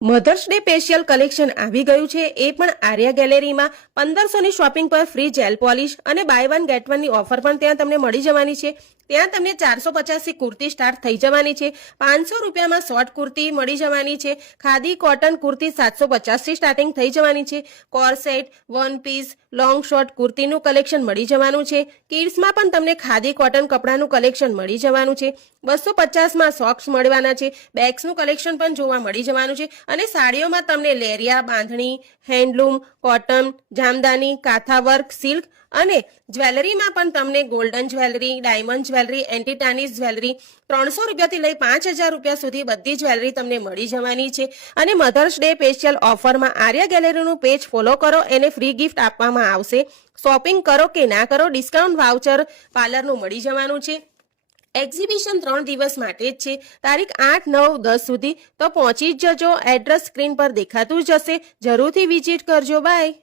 Mothers day special collection આવી ગયું છે, એ પણ આર્યા ગેલેરીમાં 1500ની શોપિંગ પર ફ્રી જેલ પોલિશ અને બાય વન ગેટ વનની ઓફર પણ ત્યાં તમને મળી જવાની છે. ત્યાં તમને 450 કુર્તી સ્ટાર્ટ થઈ જવાની છે. 500 રૂપિયામાં શોર્ટ કુર્તી મળી જવાની છે. ખાદી કોટન કુર્તી 750થી સ્ટાર્ટિંગ થઈ જવાની છે. Corset, one piece, long short કુર્તીનું કલેક્શન મળી જવાનું છે. કિડ્સમાં પણ તમને ખાદી કોટન કપડાનું કલેક્શન મળી જવાનું છે. 250માં સોક્સ મળવાના છે. બેગ્સનું કલેક્શન પણ જોવા મળી જવાનું છે. અને સાડીઓમાં તમને leheriya, bandhani, handloom, cotton, jamdani, katha work, silk અને જ્વેલરીમાં પણ તમને golden jewellery, diamond jewellery, antitarnish jewellery 300 રૂપિયાથી લઈ 5000 રૂપિયા સુધી બધી જ્વેલરી તમને મળી જવાની છે. અને મધર્સ ડે સ્પેશિયલ ઓફરમાં આર્યા ગેલેરીનું પેજ ફોલો કરો, એને ફ્રી ગિફ્ટ આપવામાં આવશે. શોપિંગ કરો કે ના કરો, ડિસ્કાઉન્ટ વાઉચર પાર્લરનું મળી જવાનું છે. એક્ઝિબિશન 3 દિવસ માટે જ છે. તારીખ 8, 9, 10 સુધી તો પહોંચી જ જજો. એડ્રેસ સ્ક્રીન પર દેખાતું જ હશે. જરૂરથી વિઝિટ કરજો. બાય.